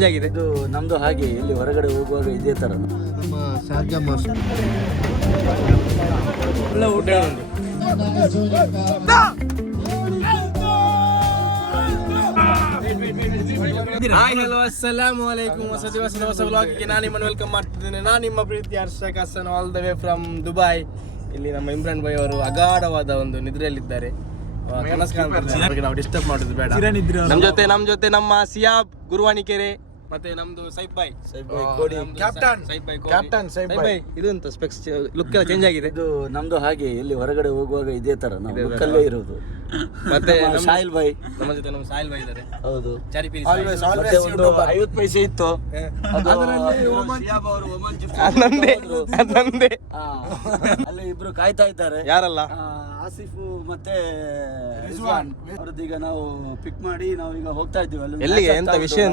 Change ಆಗಿದೆ. ಇದು ನಮ್ದು ಹಾಗೆ ಇಲ್ಲಿ ಹೊರಗಡೆ ಹೋಗುವಾಗ ಇದೇ ತರ ನಮ್ಮ ಶಾರ್ಜಾ ಮಾಸ್ಕ್ ಒಳ್ಳೆ ಊಟ ಉಂಟು. ಹಾಯ್ ಹಲೋ ಅಸ್ಸಲಾಮು ಅಲೈಕುಂ. ಹೊಸ ದಿವಸದ ಹೊಸ ವ್ಲಾಗ್ಗೆ ನಾನು ನಿಮ್ಮನ್ನು ವೆಲ್ಕಮ್ ಮಾಡ್ತಿದ್ದೇನೆ. ನಾನು ನಿಮ್ಮ ಪ್ರೀತಿ Harshak Hasan, all the way from Dubai. ಇಲ್ಲಿ ನಮ್ಮ ಇಮ್ರಾನ್ ಭಾಯ್ ಅವರು ಅಗಾಢವಾದ ಒಂದು ನಿದ್ರೆಯಲ್ಲಿದ್ದಾರೆ. ಕನಸು ಕಾಣ್ತಾರೆ, ನಾವು ಡಿಸ್ಟರ್ಬ್ ಮಾಡೋದು ಬೇಡ. ನಮ್ಮ ಜೊತೆ ನಮ್ಮ ಸಿಯಾಬ್ ಗುರುವಾಣಿಕೆರೆ ಮತ್ತೆ ನಮ್ದು ಸೈಫ್ ಭಾಯ್ ಇದು ಅಂತ ಸ್ಪೆಕ್ಸ್ ಲುಕ್ ಎಲ್ಲ ಚೇಂಜ್ ಆಗಿದೆ. ಇದು ನಮ್ದು ಹಾಗೆ ಇಲ್ಲಿ ಹೊರಗಡೆ ಹೋಗುವಾಗ ಇದೇ ತರ ನಾವು ಲುಕ್ಕಲ್ಲೇ ಇರೋದು. ಮತ್ತೆ ಸಾಹಿಲ್ ಭಾಯ್ ನಮ್ಮ ಜೊತೆ ನಮ್ಮ ಸಾಹಿಲ್ ಭಾಯ್ ಇದ್ದಾರೆ. ಹೌದು, ಚಾರಿ ಪೀರಿ ಮತ್ತೆ ಒಂದು 50 ಪೈಸೆ ಇತ್ತು, ಅದೊಂದೇ ಅಲ್ಲಿ ಇಬ್ರು ಕಾಯ್ತಾ ಇದ್ದಾರೆ. ಯಾರಲ್ಲ? ಆಸಿಫು ಮತ್ತೆ ರಿಜ್ವಾನ್ ಅವರದ್ದು. ಈಗ ನಾವು ಪಿಕ್ ಮಾಡಿ ನಾವು ಈಗ ಹೋಗ್ತಾ ಇದ್ದೀವಿ ಅಲ್ಲಿ. ಎಲ್ಲಿಗೆ? ಎಂತ ವಿಷಯ?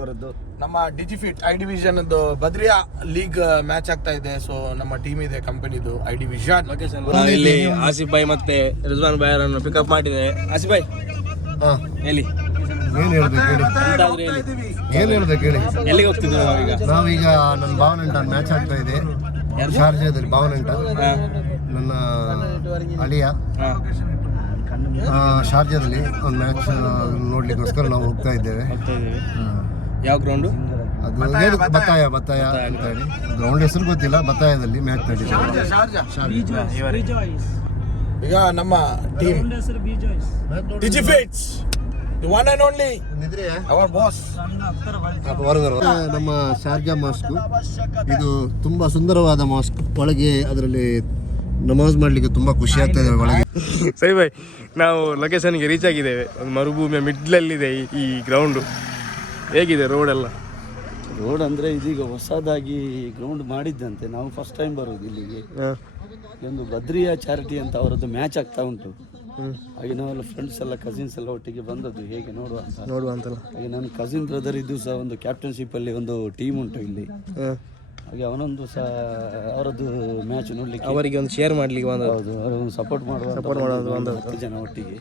ಅವರದ್ದು ನಮ್ಮ Digifit I division Badriya league match ಆಗ್ತಾ ಇದೆ. ಸೊ ನಮ್ಮ ಟೀಮ್ ಇದೆ ಕಂಪನಿದು ಐ ಡಿವಿಷನ್. ಇಲ್ಲಿ ಆಸಿಫ್ ಭಾಯ್ ಮತ್ತೆ ರಿಜ್ವಾನ್ ಭಾಯ್ ಅವರನ್ನು ಪಿಕಪ್ ಮಾಡಿದೆ. ಆಸಿಫ್ ಭಾಯ್ ಎಲ್ಲಿ? ಏನ್ ಹೇಳ್ಬೇಕು ಹೇಳಿ. ಎಲ್ಲಿಗೆ ಹೋಗ್ತಿದ್ದೀವಿ ನಾವೀಗ? ನಾವೀಗ ನನ್ನ ಭಾವನಂಟ ಮ್ಯಾಚ್ ಆಗ್ತಾ ಇದೆ ಶಾರ್ಜಾದಲ್ಲಿ. ಭಾವನಂಟ ನನ್ನ ಅಳಿಯ ಶಾರ್ಜಾದಲ್ಲಿ ಒಂದು ಮ್ಯಾಚ್ ನೋಡ್ಲಿಕ್ಕೋಸ್ಕರ ನಾವು ಹೋಗ್ತಾ ಇದ್ದೇವೆ. ಯಾವ ಗ್ರೌಂಡು? ಅದು ಬತ್ತಾಯ ಅಂತ ಹೇಳಿ ಗ್ರೌಂಡ್ ಹೆಸರು ಗೊತ್ತಿಲ್ಲ. ಬತ್ತಾಯದಲ್ಲಿ ಮ್ಯಾಚ್ ನಡೀತಿದೆ. ಈಗ ನಮ್ಮ team Digifits one and only our boss ನಮ್ಮ ಶಾರ್ಜಾ ಮಾಸ್ಕ್. ಇದು ತುಂಬಾ ಸುಂದರವಾದ ಮಾಸ್ಕ್. ಒಳಗೆ ಅದರಲ್ಲಿ ನಮಾಜ್ ಮಾಡ್ಲಿಕ್ಕೆ ತುಂಬಾ ಖುಷಿ ಆಗ್ತಾ ಇದೆ ಒಳಗೆ. ಸರಿ ಬಾಯ್, ನಾವು ಲೊಕೇಶನ್ಗೆ ರೀಚ್ ಆಗಿದ್ದೇವೆ. ಒಂದು ಮರುಭೂಮಿಯ ಮಿಡ್ಲಲ್ಲಿದೆ ಈ ಗ್ರೌಂಡು. ಹೇಗಿದೆ ರೋಡ್ ಎಲ್ಲ? ರೋಡ್ ಅಂದ್ರೆ ಇದೀಗ ಹೊಸದಾಗಿ ಗ್ರೌಂಡ್ ಮಾಡಿದ್ದಂತೆ. ನಾವು ಫಸ್ಟ್ ಟೈಮ್ ಬರೋದು ಇಲ್ಲಿಗೆ. ಒಂದು ಬದ್ರಿಯಾ ಚಾರಿಟಿ ಅಂತ ಅವರದ್ದು ಮ್ಯಾಚ್ ಆಗ್ತಾ ಉಂಟು. ಹಾಗೆ ನಾವೆಲ್ಲ ಫ್ರೆಂಡ್ಸ್ ಎಲ್ಲ ಕಸಿನ್ಸ್ ಎಲ್ಲ ಒಟ್ಟಿಗೆ ಬಂದದ್ದು ಹೇಗೆ ನೋಡುವ ಅಂತ. ಹಾಗೆ ನನ್ನ ಕಸಿನ್ ಬ್ರದರ್ ಇದು ಸಹ ಒಂದು ಕ್ಯಾಪ್ಟನ್ಶಿಪ್ ಅಲ್ಲಿ ಒಂದು ಟೀಮ್ ಉಂಟು ಇಲ್ಲಿ. ಹಾಗೆ ಅವನೊಂದು ಸಹ ಅವರದ್ದು ಮ್ಯಾಚ್ ನೋಡ್ಲಿಕ್ಕೆ, ಅವರಿಗೆ ಒಂದು ಶೇರ್ ಮಾಡ್ಲಿಕ್ಕೆ ಬಂದದ್ದು. ಹೌದು, ಅವರೊಂದು ಸಪೋರ್ಟ್ ಮಾಡೋದು 10 ಜನ ಒಟ್ಟಿಗೆ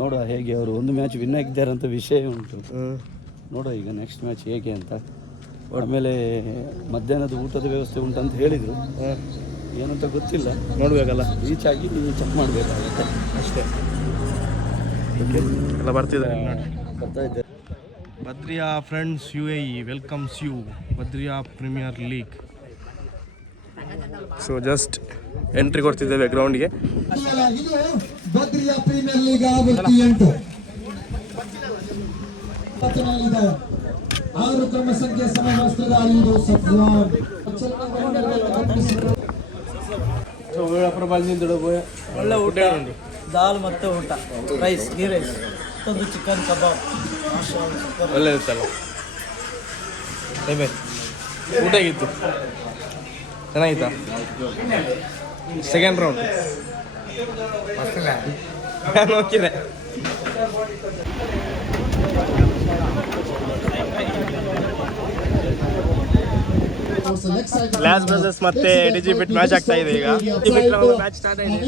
ನೋಡುವ ಹೇಗೆ. ಅವರು ಒಂದು ಮ್ಯಾಚ್ ವಿನ್ ಆಗಿದ್ದಾರೆ ಅಂತ ವಿಷಯ ಉಂಟು. ನೋಡುವ ಈಗ ನೆಕ್ಸ್ಟ್ ಮ್ಯಾಚ್ ಹೇಗೆ ಅಂತ. ಆಮೇಲೆ ಮಧ್ಯಾಹ್ನದ ಊಟದ ವ್ಯವಸ್ಥೆ ಉಂಟಂತ ಹೇಳಿದರು. ಏನಂತ ಗೊತ್ತಿಲ್ಲ, ನೋಡ್ಬೇಕಲ್ಲ. ರೀಚ್ ಆಗಿ ಚೆಕ್ ಮಾಡಬೇಕಾಗುತ್ತೆ ಅಷ್ಟೇ. ಎಲ್ಲ ಬರ್ತಾ ಇದ್ದಾರೆ. Badriya friends UAE welcomes you Badriya premier league. So just entry ಕೊಡ್ತಿದ್ದೇವೆ ಗ್ರೌಂಡ್ಗೆ. ಬದ್ರಿಯಾ ಪ್ರೀಮಿಯರ್ ಲೀಗ್ ಆವೃತ್ತಿ 8 6 ಕ್ರಮ ಸಂಖ್ಯೆ ಸಮವಸ್ತ್ರದ 5 ಸಫ್ವಾನ್. ಒಳ್ಳೆ ಊಟ ಉಂಟು. ದಾಲ್ ಮತ್ತೆ ಊಟ, ರೈಸ್, ಗೀ ರೈಸ್, ಒಂದು ಚಿಕನ್ ಕಬಾಬ್. ಒಳ್ಳೆ ಇತ್ತಲ್ಲ ಊಟ ಆಗಿತ್ತು. ಚೆನ್ನಾಗಿತ್ತಾ? ಸೆಕೆಂಡ್ ರೌಂಡ್ ನೋಕಿದೆ. ಗ್ಲಾಸ್ ಬ್ರದರ್ಸ್ ಮತ್ತೆ ಡಿಜಿಫಿಟ್ ಮ್ಯಾಚ್ ಆಗ್ತಾ ಇದೆ ಈಗ. ಮ್ಯಾಚ್ ಸ್ಟಾರ್ಟ್ ಆಗಿದೆ.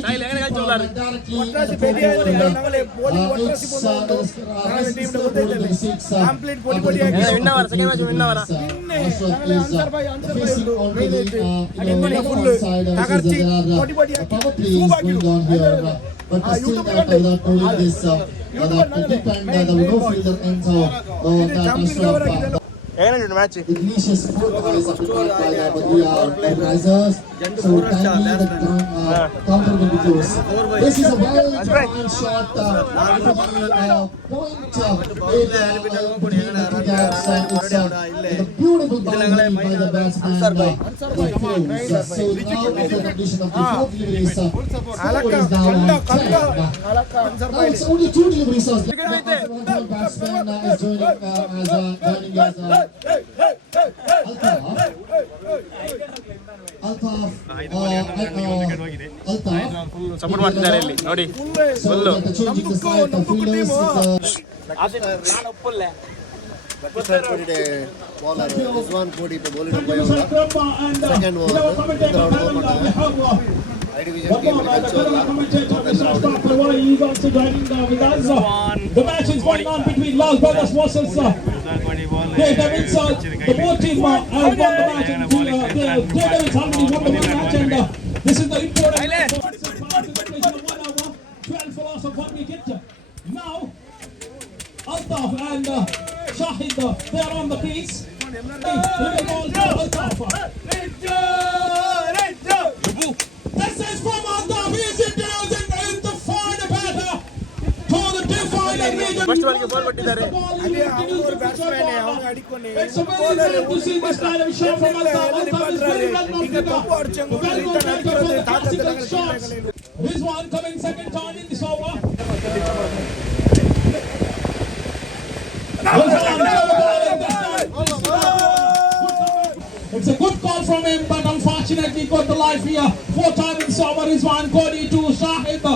ಏನೇನು match? Ignatius foot is occupied by the Badiya organizers. So timely the counter will be close. This is a well-defined shot. Point between the gaps. It's a beautiful boundary by the batsman. So now of the condition of the 4 deliveries, 4 is now on 10. Now it's only 2 deliveries. The batsman is joining as support ಮಾಡ್ತಿದ್ದಾರೆ ಇಲ್ಲಿ ನೋಡಿ. Full Rizwan Kodi bowling second over I division team The match is going on between Las Vegas versus Devils, the both team have won the match and Devils already won the match and this is the important match. 12 for 1 wicket. Now, Altaf and Shahid, they are on the crease. This is from Altaf, he's in the final batter for the divided region. First ಬಾಲ್ಗೆ ball ಕೊಟ್ಟಿದ್ದಾರೆ. It's a very rare to see this kind of shot from Altaf. Altaf is very well known for the classical shots. Rizwan coming second turn in this over. It's a good call from him, but unfortunately got the life here. 4 times in over Rizwan Kohli to Shahid.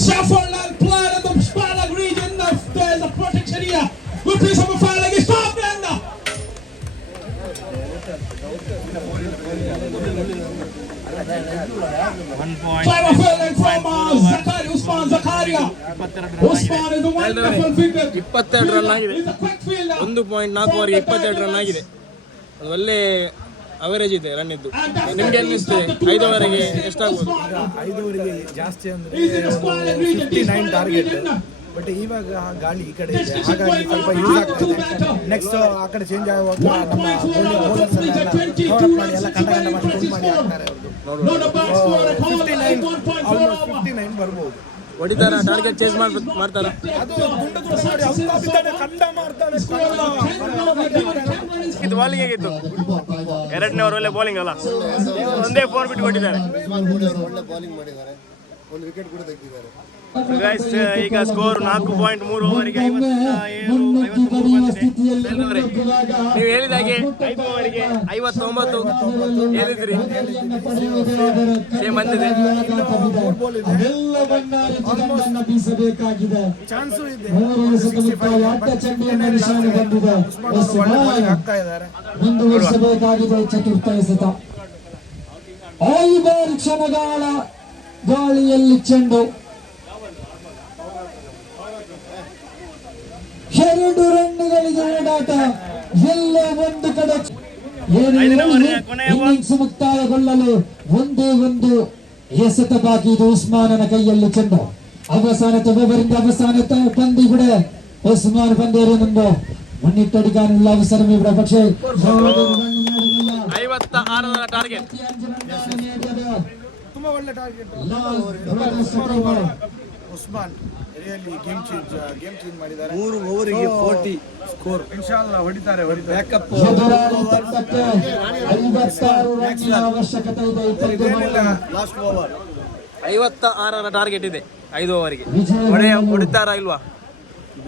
Shuffled and played in the Spalag region. There's a protection here. Good piece of a fire like a stop and Driver fielding from Usman Zakaria. Usman is a wonderful fielder. 22 run ಆಗಿದೆ. He's a quick fielder. 1.4 ಓವರ್ಗೆ 22 run ಆಗಿದೆ. ಅದು ಒಳ್ಳೆ average ಇದೆ run ಇದ್ದು. ನಿಮ್ಗೆ ಅನ್ನಿಸ್ತದೆ 5 ಓವರ್ಗೆ ಎಷ್ಟಾಗ್ಬೋದು? 5 ಓವರ್ಗೆ ಜಾಸ್ತಿ ಅಂದ್ರೆ He's in the Spalag region. 59 target. But ಇವಾಗ ಗಾಳಿ ಈ ಕಡೆ ಇದೆ, ಹಾಗಾಗಿ ಸ್ವಲ್ಪ ಯೂಸ್ ಆಗ್ತದೆ. ನೆಕ್ಸ್ಟ್ ಆ ಕಡೆ ಚೇಂಜ್ ಆಗುವಾಗ ನಮ್ಮ ಬೌಲರ್ಸ್ ಎಲ್ಲ ಕವರ್ ಮಾಡಿ ಎಲ್ಲ ಕಂಡ ಮಾಡಿ ಹಾಕ್ತಾರೆ ಅವರು. 59 ಬರ್ಬೋದು. ಹೊಡಿತಾರ, ಟಾರ್ಗೆಟ್ ಚೇಸ್ ಮಾಡ್ತಾರ. ಅದು ಗುಂಡು ಮಾಡಿ ಅವ್ರು ಕಂಡ ಮಾಡ್ತಾರೆ. ಇದು ಬಾಲಿಂಗ್ ಹೇಗಿತ್ತು? ಎರಡನೇ ಓವರ್ ಒಳ್ಳೆ ಬೌಲಿಂಗ್ ಅಲ್ಲ, ಒಂದೇ 4 ಬಿಟ್ಟು ಕೊಟ್ಟಿದ್ದಾರೆ. ಒಳ್ಳೆ ಬೌಲಿಂಗ್ ಮಾಡಿದ್ದಾರೆ, ಒಂದು ವಿಕೆಟ್ ಕೂಡ ತೆಗೆದಿದ್ದಾರೆ. ಈಗ ಸ್ಕೋರ್ 4.3 ಓವರ್ಗೆ 53 ಬಂದಿದೆ. ನೀವು ಹೇಳಿದಾಗೆ 5 ಓವರ್ಗೆ 59 ಹೇಳಿದ್ರಿ, ಸೇಮ್ ಬಂದಿದೆ. ಚಾನ್ಸು ಇದೆ, ಮುಂದುವರಿಸಬೇಕಾಗಿದೆ ಚತುರ್ಥ ಎಸೆತ. 5 ಕ್ಷಣಗಳ ಗಾಳಿಯಲ್ಲಿ ಚೆಂಡು 2 ರನ್ನುಗಳಿಗೆ ಓಡಾಟ. ಎಲ್ಲೋ ಒಂದು ಕಡೆ ಇನ್ನಿಂಗ್ಸ್ ಮುಕ್ತಾಯಗೊಳ್ಳಲು ಒಂದೇ ಒಂದು ಎಸೆತ ಬಾಕಿ. ಇದು ಉಸ್ಮಾನನ ಕೈಯಲ್ಲಿ ಚೆಂಡು. അവസാനത്തെ ഓവറിന്റെ അവസാനത്തെ പന്ത് ഇവിടെ ഉസ്മാൻ പന്തേറുന്നുണ്ട്. മുന്നിട്ടടിക്കാനുള്ള അവസരം ഇവിടെ, പക്ഷേ 56 ಟಾರ್ಗೆಟ್. ತುಂಬಾ ಒಳ್ಳೆ target. Usman really game change ಮಾಡಿದ್ದಾರೆ. 3 ಓವರಿಗೆ 40 ಸ್ಕೋರ್. ಇನ್ಶಾಅಲ್ಲಾ ಹೊಡಿತಾರೆ. ಬ್ಯಾಕಪ್ 56 ರನ್ನಿನ ಅವಶ್ಯಕತೆ ಇದೆ. ಲಾಸ್ಟ್ ಓವರ್ 56 ಟಾರ್ಗೆಟ್ ಇದೆ 5 ಓವರ್ಗೆ. ಹೊಡಿತಾರಾ ಇಲ್ವಾ?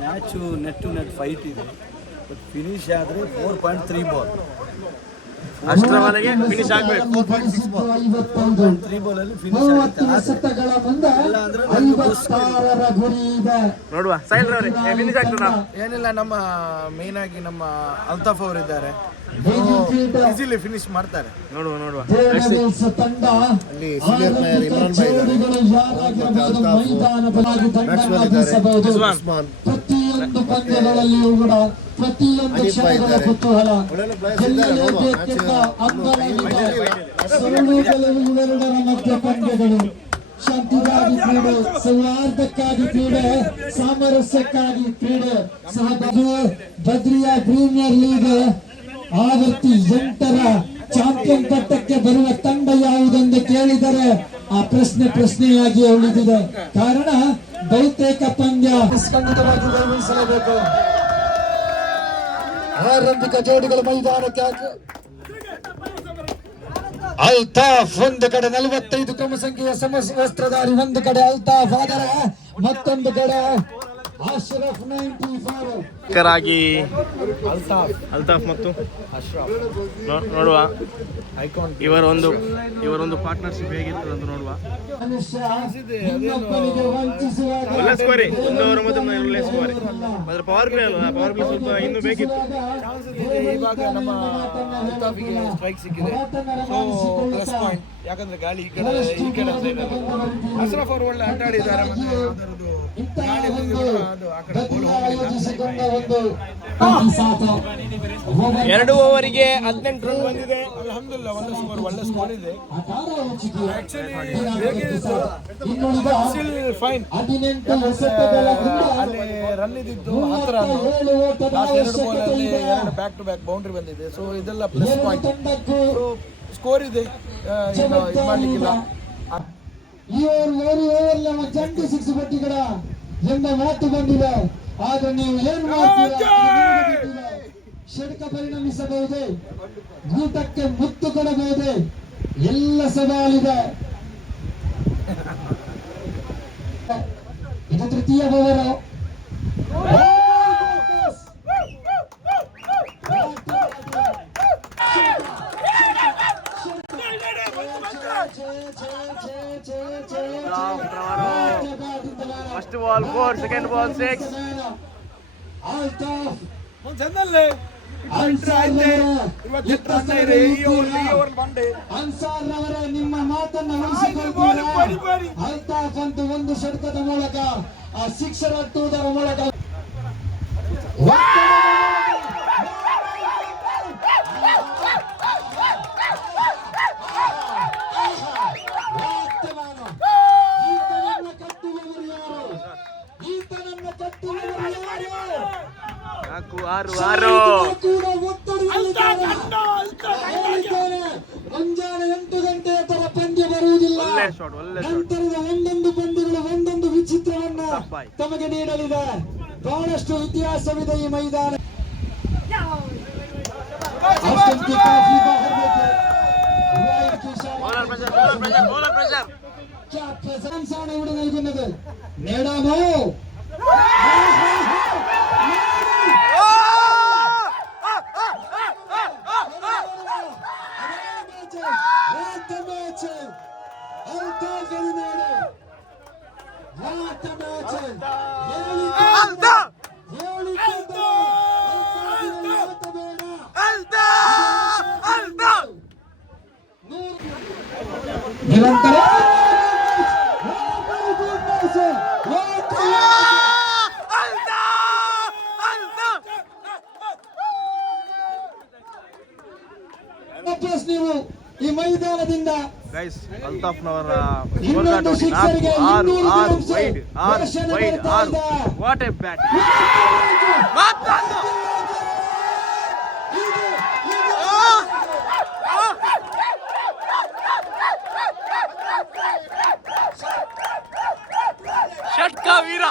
Match net to net fight ಇದೆ, ಬಟ್ ಫಿನಿಶ್ ಆದರೆ 4.3 ಬಾಲ್. ಅಷ್ಟರ ಮನೆಗೆ ಫಿನಿಶ್ ಆಗಬೇಕು. 3 ಬಾಲಲ್ಲಿ ಫಿನಿಶ್ ಆಗುತ್ತೆ. ನೋಡುವ ಸೈಲ್ ರವರೇ ಫಿನಿಶ್ ಆಗ್ತದಾ? ಏನಿಲ್ಲ, ನಮ್ಮ ಮೇನ್ ಆಗಿ ನಮ್ಮ ಅಲ್ತಾಫ್ ಅವರು ಇದ್ದಾರೆ, ಈಸಿಲಿ ಫಿನಿಶ್ ಮಾಡ್ತಾರೆ. ನೋಡುವ ತಂಡ ಅಲ್ಲಿ ಸೀನಿಯರ್ ಪ್ಲೇಯರ್ ಇಮ್ರಾನ್ ಭಾಯ್ ಇದ್ದಾರೆ, ಉಸ್ಮಾನ್ ಪ್ರತಿಯೊಂದು ಪಂದ್ಯಗಳಲ್ಲಿಯೂ ಕೂಡ ಪ್ರತಿಯೊಂದು ಕ್ಷಣಗಳ ಕುತೂಹಲ ಗೆಲ್ಲಲೇಬೇಕೆಂಬ ಹಂಬಲವಿದೆ. ಸೋಲು ಗೆಲುವು ಇವೆರಡರ ಮಧ್ಯ ಪಂದ್ಯಗಳು. ಶಾಂತಿಗಾಗಿ ಕ್ರೀಡೆ, ಸೌಹಾರ್ದಕ್ಕಾಗಿ ಕ್ರೀಡೆ, ಸಾಮರಸ್ಯಕ್ಕಾಗಿ ಕ್ರೀಡೆ. ಬದ್ರಿಯಾ ಪ್ರೀಮಿಯರ್ ಲೀಗ್ ಆವೃತ್ತಿ 8ರ ಚಾಂಪಿಯನ್ ಪಟ್ಟಕ್ಕೆ ಬರುವ ತಂಡ ಯಾವುದೆಂದು ಕೇಳಿದರೆ ಆ ಪ್ರಶ್ನೆಯಾಗಿ ಉಳಿದಿದೆ. ಕಾರಣ ಬಹುತೇಕ ಪಂದ್ಯ ಖಂಡಿತವಾಗಿ ಗಮನಿಸಲೇಬೇಕು. ಆರಂಭಿಕ ಜೋಡಿಗಳು ಮೈದಾನಕ್ಕೆ. ಅಲ್ತಾಫ್ ಒಂದು ಕಡೆ 45 ಕ್ರಮ ಸಂಖ್ಯೆಯ ವಸ್ತ್ರಧಾರಿ, ಒಂದು ಕಡೆ ಅಲ್ತಾಫ್, ಆದರೆ ಮತ್ತೊಂದು ಕಡೆ ಅಶ್ರಫ್ 94 ಆಗಿ ಅಲ್ತಾಫ್ ಮತ್ತು ನೋಡುವ ಇವರೊಂದು ಪಾರ್ಟ್ನರ್ಶಿಪ್ ಹೇಗಿರ್ತದೆ ಅಂತ ನೋಡುವ. ಒಳ್ಳೆ ಸ್ಕೋರಿ, 1 ಓವರ್ ಮತ್ತು ಒಳ್ಳೆ ಸ್ಕೋರಿ. ಮಾತ್ರ ಪವರ್ ಪ್ಲೇ ಅಲ್ವಾ, ಪವರ್ ಪ್ಲೇ ಸ್ವಲ್ಪ ಇನ್ನೂ ಬೇಕಿತ್ತು. ಇವಾಗ ನಮ್ಮ ಅಲ್ತಾಫಿಗೆ ಸ್ಟ್ರೈಕ್ ಸಿಕ್ಕಿದೆ, ಸೊ ಪ್ಲಸ್ ಪಾಯಿಂಟ್. ಯಾಕಂದ್ರೆ ಗಾಳಿ ಈ ಕಡೆ ಸೈಡ್ ಅಶ್ರಫ್ ಅವರು ಒಳ್ಳೆ ಆಟ ಆಡಿದ್ದಾರೆ, ಮತ್ತೆ ಅದರದ್ದು ಗಾಳಿ ಅದು ಆ ಕಡೆ ಗೋಲ್ ಹೋಗ್ಲಿಲ್ಲ. 2 ಓವರಿಗೆ 18 ರನ್ ಬಂದಿದೆ. ಅಲ್ಹಮ್ದುಲಿಲ್ಲಾ, ಒಳ್ಳೆ ಸ್ಕೋರ್ ಇದೆ. ಆಕ್ಚುಲಿ ಫೈನ್ ಅಲ್ಲಿ ರನ್ ಇದ್ದಿದ್ದು 10 ರನ್, 2 ಬಾಲಲ್ಲಿ 2 ಬ್ಯಾಕ್ ಟು ಬ್ಯಾಕ್ ಬೌಂಡ್ರಿ ಬಂದಿದೆ. ಸೊ ಇದೆಲ್ಲ ಪ್ಲಸ್ ಪಾಯಿಂಟ್. ಸ್ಕೋರ್ ಇದೆ, ಏನು ಇದು ಮಾಡ್ಲಿಕ್ಕಿಲ್ಲ. ಜಂಟಿ 6 ಪಟ್ಟಿಗಳ ಎಂಬ ಮಾತು ಬಂದಿದೆ. ಆದ್ರೆ ನೀವು ಏನು ಮಾಡ್ತೀರಾ? ಷಟ್ಕ ಪರಿಣಮಿಸಬಹುದೇ, ಗೂಟಕ್ಕೆ ಮುತ್ತು ಕೊಡಬಹುದೇ, ಎಲ್ಲ ಸವಾಲಿದೆ. ಇದು ತೃತೀಯ over. First ball 4, second ball 6. Ansar ಅವರೇ, ನಿಮ್ಮ ಮಾತನ್ನ ಉಳಿಸಿಕೊಳ್ಳಿ. ಅಲ್ತಾಫ್ ಅಂತೂ ಒಂದು ಷಟ್ಕದ ಮೂಲಕ, ಆ ಸಿಕ್ಸರ್ ಹಟ್ಟುವುದರ ಮೂಲಕ ಮುಂಜಾನೆ 8 ಗಂಟೆಯ ತರ ಪಂದ್ಯ ಬರುವುದಿಲ್ಲ. ನಂತರದ ಒಂದೊಂದು ಪಂದ್ಯಗಳು ಒಂದೊಂದು ವಿಚಿತ್ರವನ್ನ ತಮಗೆ ನೀಡಲಿದೆ. ಬಹಳಷ್ಟು ಇತಿಹಾಸವಿದೆ ಈ ಮೈದಾನ. നൽകുന്നത് നേടാമോ? ನಿರಂತರ ನೀವು ಈ ಮೈದಾನದಿಂದ ಗೈಸ್, ಅಲ್ತಾಫ್ನವರ ಇನ್ನೊಂದು ಸಿಕ್ಸರ್ಗೆ 200 ವೈಡ್ 6. What a bat! ಷಟ್ಕ ವೀರ!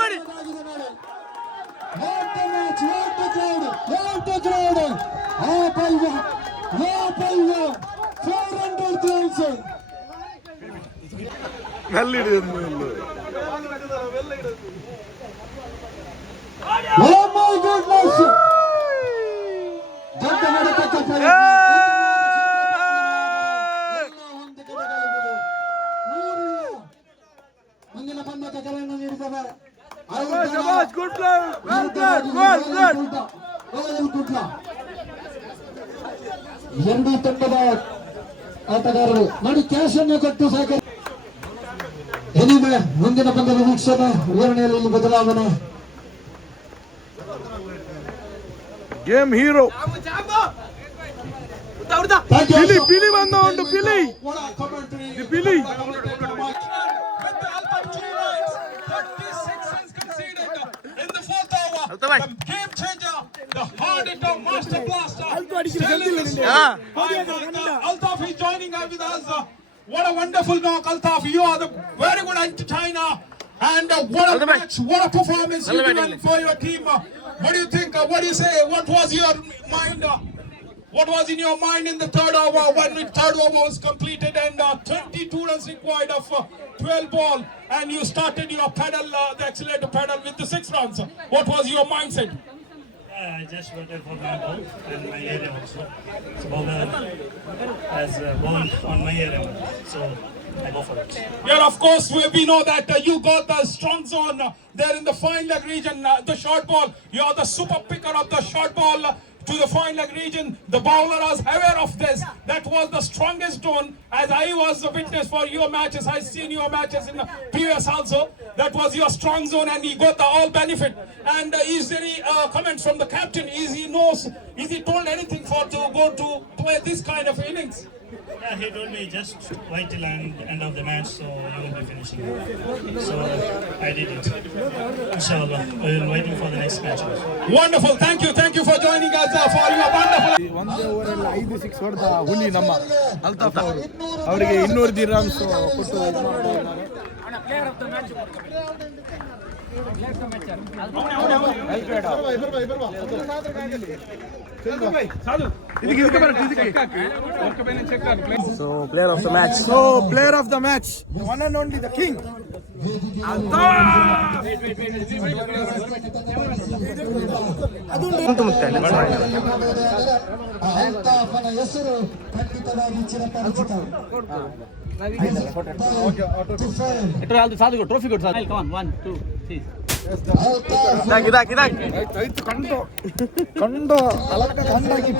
ಮಾಡಿ ಮುಂದಿನ ಪಂದ್ಯಕ್ಕೆ ಕರೆಯನ್ನು ನೀಡಿದ್ದಾರೆ. ಎರಡು ತಂಡದ ಆಟಗಾರರು ನೋಡಿ ಕ್ಯಾಶ್ ಅನ್ನು ಕೊಟ್ಟು ಸಾಕು. ಏನಿದೆ ಮುಂದಿನ ಪಂದ್ಯದ ವೀಕ್ಷಣೆ ವಿವರಣೆಯಲ್ಲಿ ಬದಲಾವಣೆ. ಗೇಮ್ ಹೀರೋ ಬಿಲಿ ಬಂದ ಉಂಟು. ಬಿಲಿ The game changer, the hard hitter, master blaster. Altaf is joining with us. What a wonderful knock, Altaf. You are the very good entertainer. And what a match, what a performance you given for your team. What do you think? What do you say? What was your mind? What was in your mind in the third over when the third over was completed and 22 runs required of 12 ball and you started your pedal, the accelerator pedal with the 6 runs? What was your mindset? I just waited for my ball and my area also. So bowler has bowled on my area, so I go for it. Yeah, of course, we know that you got the strong zone there in the fine leg region, the short ball. You are the super picker of the short ball to the fine leg region. The bowler was aware of this. That was the strongest zone, as I was a witness for your matches. I seen your matches in the previous also. That was your strong zone, and he got the all benefit. And is there any comments from the captain? Is he told anything for to go to play this kind of innings? Yeah, he told me just wait till end of the match, so you will be finishing. So I did it. Inshallah, we will waiting for the next match. Wonderful. Thank you for joining us for your wonderful. ಒಂದೇ ಓವರಲ್ಲಿ 5 6 ಹೊಡೆದ ಹುಲಿ ನಮ್ಮ ಅಲ್ತಾಫ್ ಅವರು. ಅವರಿಗೆ 200 ದಿರ್ಹಮ್ಸ್ ಕೊಟ್ಟು ಇದು ಮಾಡ್ತಾರೆ. So player of the match, So player of the match, the one and only the king. ಅಲ್ತಾಫನ ಹೆಸರು ಖಂಡಿತವಾಗಿ ಚಿರಪರಿಚಿತ. ಟ್ರೋಫಿ ಕೊಟ್ಟು ಕಂಡು ಅಲಕ್ಕ ಕಂಡಾಗಿ